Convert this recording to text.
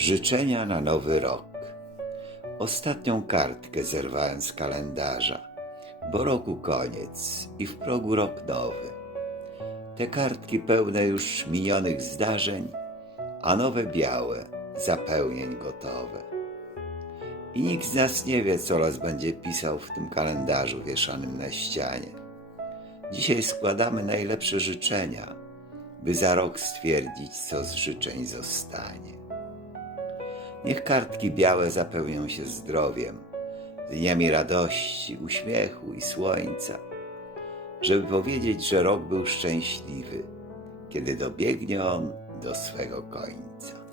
Życzenia na nowy rok. Ostatnią kartkę zerwałem z kalendarza, bo roku koniec i w progu rok nowy. Te kartki pełne już minionych zdarzeń, a nowe białe, zapełnień gotowe. I nikt z nas nie wie, co los będzie pisał w tym kalendarzu wieszanym na ścianie. Dzisiaj składamy najlepsze życzenia, by za rok stwierdzić, co z życzeń zostanie. Niech kartki białe zapełnią się zdrowiem, dniami radości, uśmiechu i słońca, żeby powiedzieć, że rok był szczęśliwy, kiedy dobiegnie on do swego końca.